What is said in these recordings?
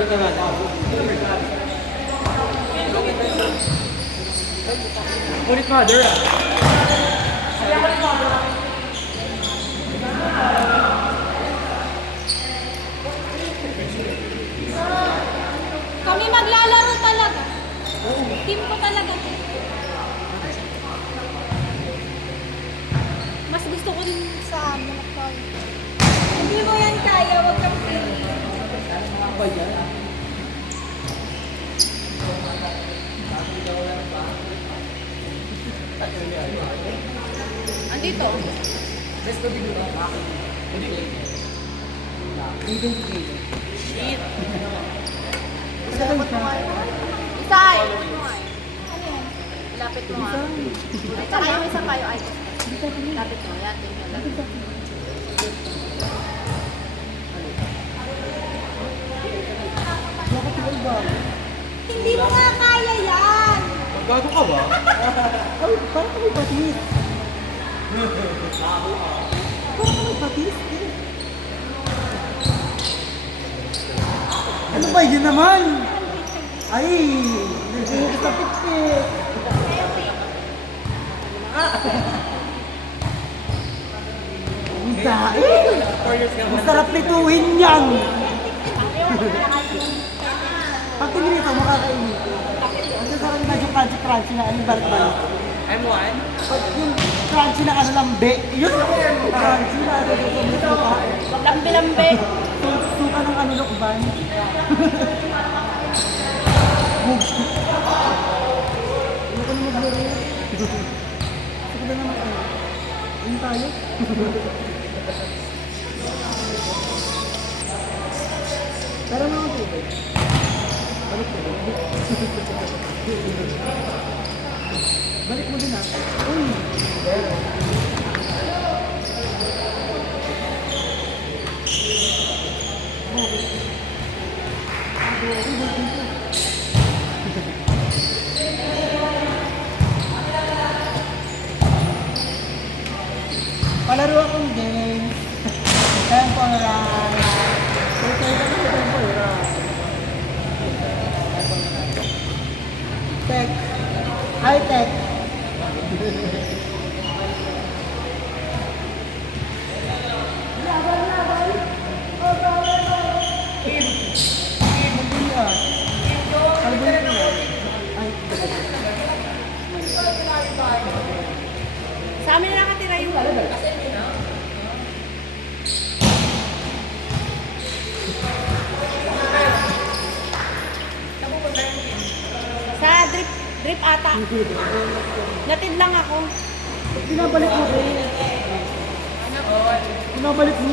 Kulit mother ah. Kami maglalaro talaga. Team ko talaga. Mas gusto ko din sa amin. Hindi mo yan kaya, wag kang pili. Apa dyan? Andito. Let's go video ka. Shit. Isay! Ano yan? Lapit mo nga. Tsaka yung isa pa yung icon. Lapit mo. Yan. Lapit mo. Hindi mo nga kaya yan! Gago ka ba? Ay, parang kami patis. Parang kami patis. Ano ba yun naman? Ay, nagiging sa pitpit. Ang dahil. Masarap nituhin yan. Pag tinirito, makakainin ko. Ang sarap medyo crunchy na anong balat-balat. M1? Pag yung crunchy na ano lambe, yun yung crunchy na ano suka. Lambi-lambi. Suka ng ano lokban. Ano ka na maglaro? Sige na naman tayo. Ayun tayo. Tara na ang tubig. Balik mo din. Balik mo din ah. Uy! Palaro akong game. Temple Run. Temple Run. Tech. High tech. Sa amin na nakatira yung sa drip ata. Natid lang ako. Pinabalik mo rin. Pinabalik mo.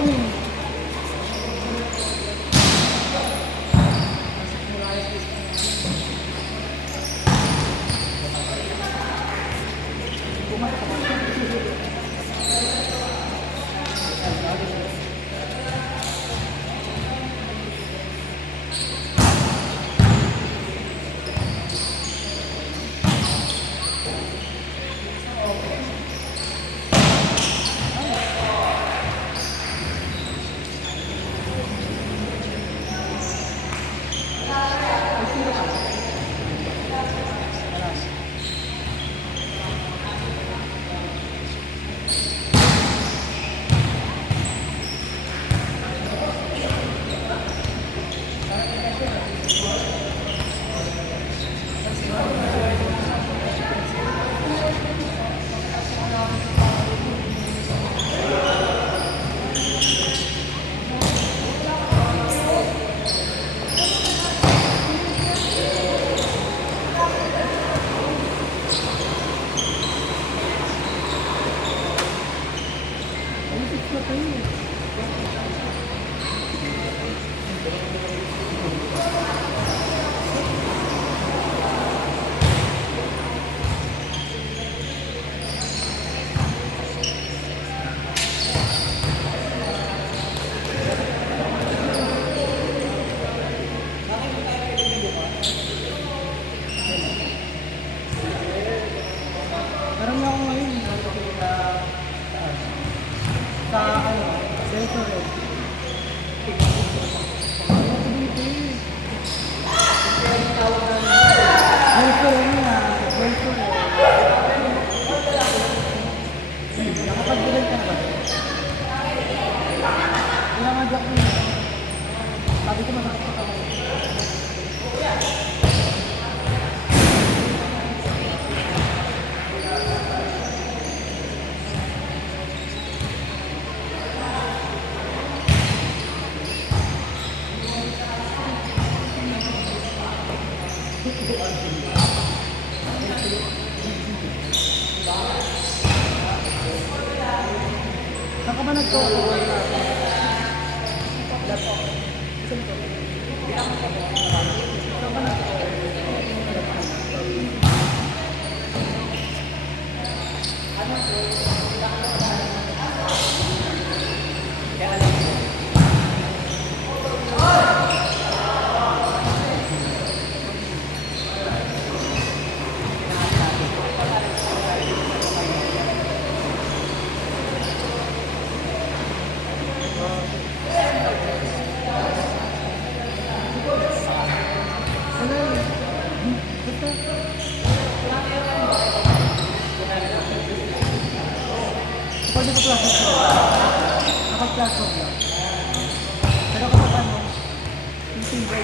nag-lock niya. Sabi ko masakit sa kamay. Saan ka ba nagko? Pwede ko plastic mo. Kapag plastic lang. Pero kapag ano, yung silver.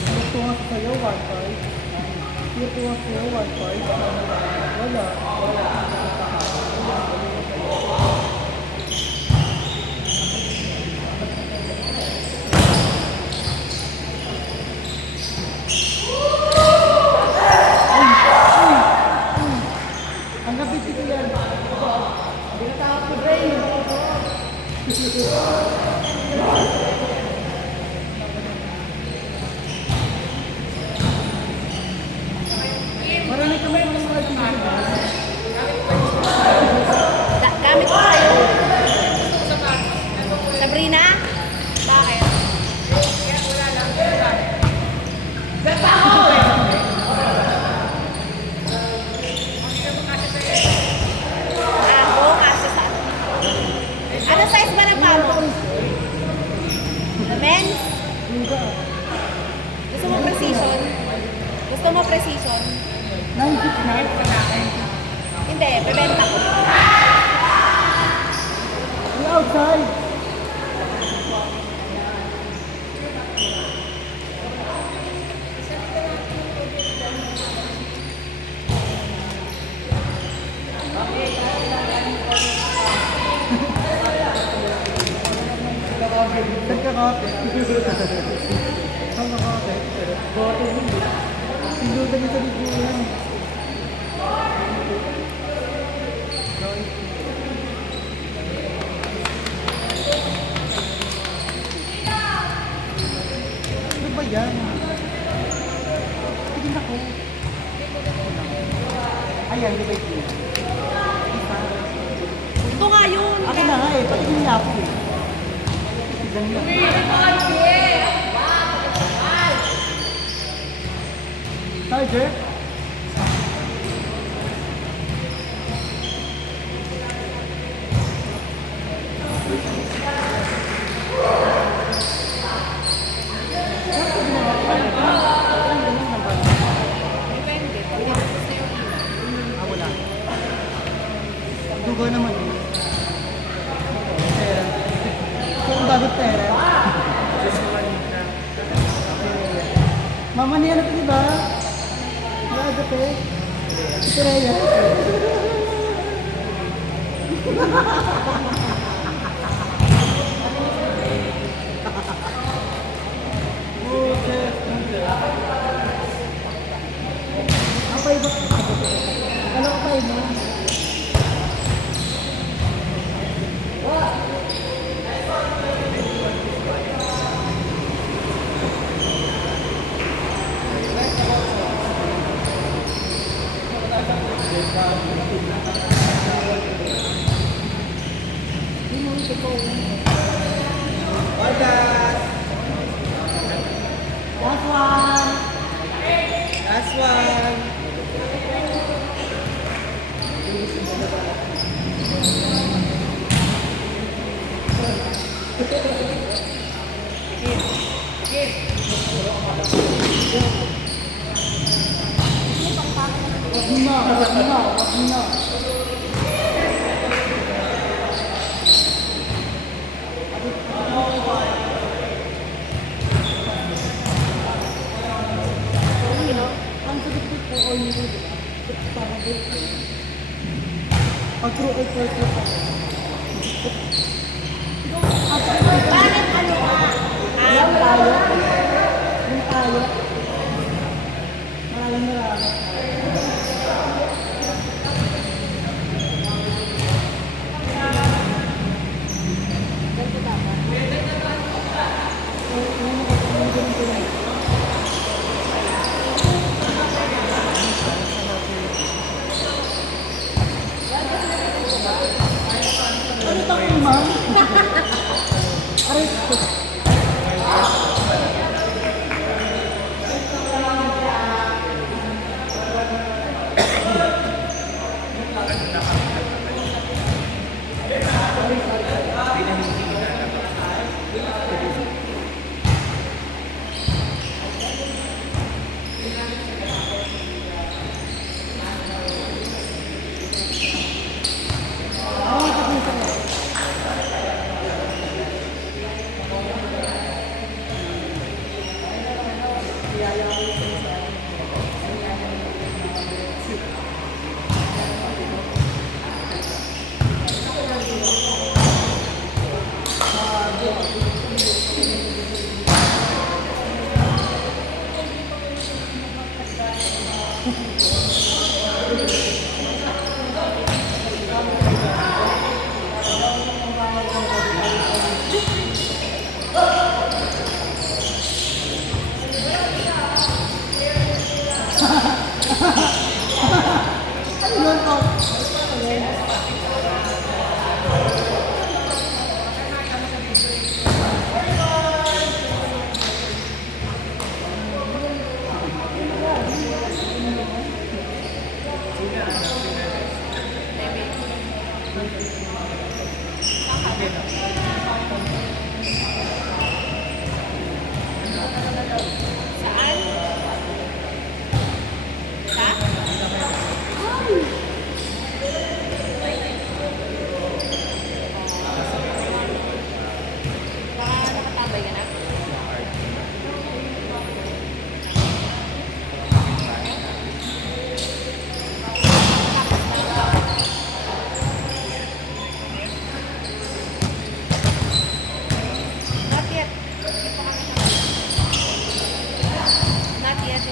Gusto nga sa'yo, 1.5. Gusto nga sa'yo, 1.5. Wala. Ang kapit ito yan. Binatawag ko brain. Marami kami mga mga Gamit ko kayo. Sabrina? Bakit? Kasi sa ano size ba ng pamo? Men's? Gusto mo precision? Gusto mo precision? 969. Hindi, bebenta ko. Ang outside. Nagkakapit. Saan nakakapit? Bote hindi. Pinutan niya sa likuran. Ano ba yan? Tignan ako. Ayan, di ba ito? Ito nga yun. Akin na nga eh, patigin niya ako eh. Tignan niya. Charger? Wala. Dugo naman eh. Pera. So, ang bagay pera. Mama niya na ito, diba? Nagagape. Ito na yan. Apa iba? Kalau apa iba? na, wag na, wag na. Ang sakit po o hindi ba? Parang dito. Pag true or false na ako. Bakit ano ka? Yung tayo. Yung tayo. Maraming marami. Ganito dapat. Ano tayo, ma'am? Aray ko. Ayun ko. Saan? Sa? Baka nakatambay ka na? Not yet. Not yet.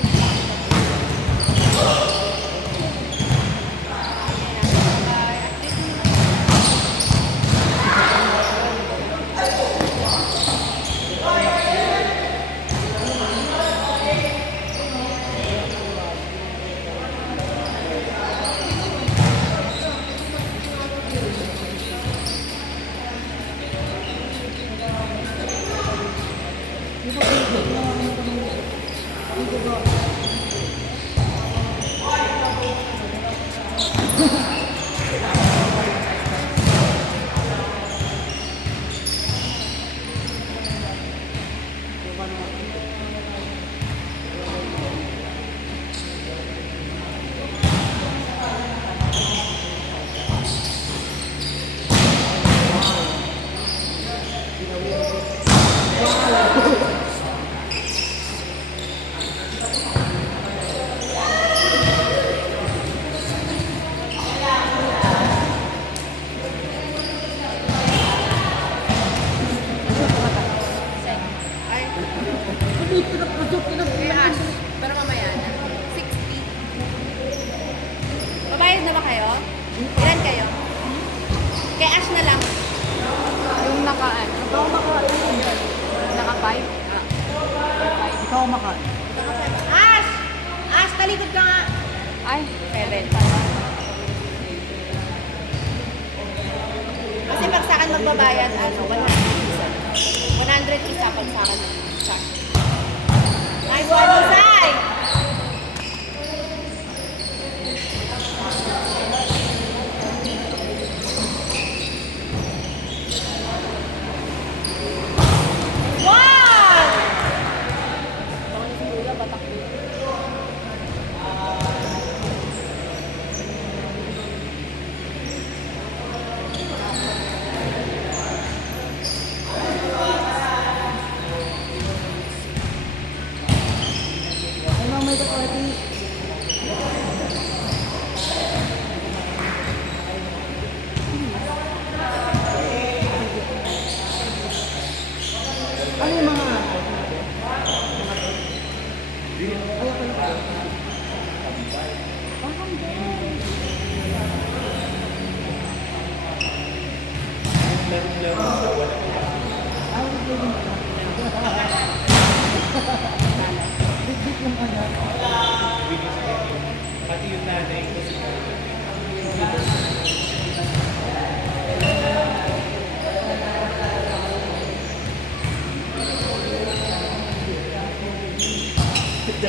Ay, kay Ash. Pero mamaya na. 60. Babayad na ba kayo? Ilan kayo? Kay Ash na lang. Yung nakaan. Ikaw makain. Naka 5? Ikaw makain. Ash! Ash, talikod ka nga. Ay, 7. Kasi pag sa akin magbabayad, 100 isa pag sa akin. Nice one, Isay! Wow! Ito si Kuya, batak dito.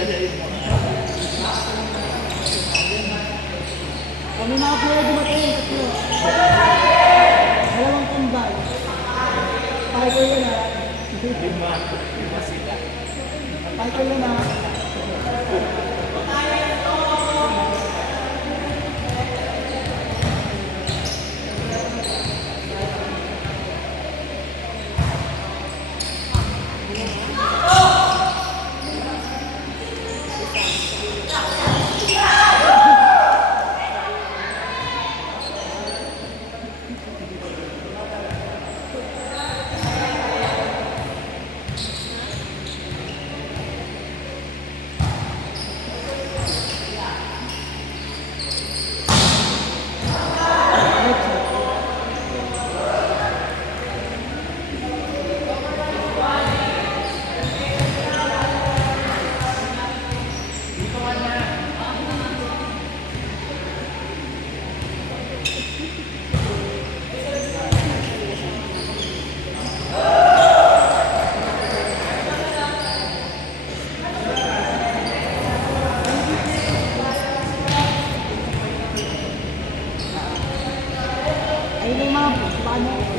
Kami mga player dumating, tatlo. Dalawang tambay. Tiger yun ha. Tiger yun ha. Ayun yung mga paano.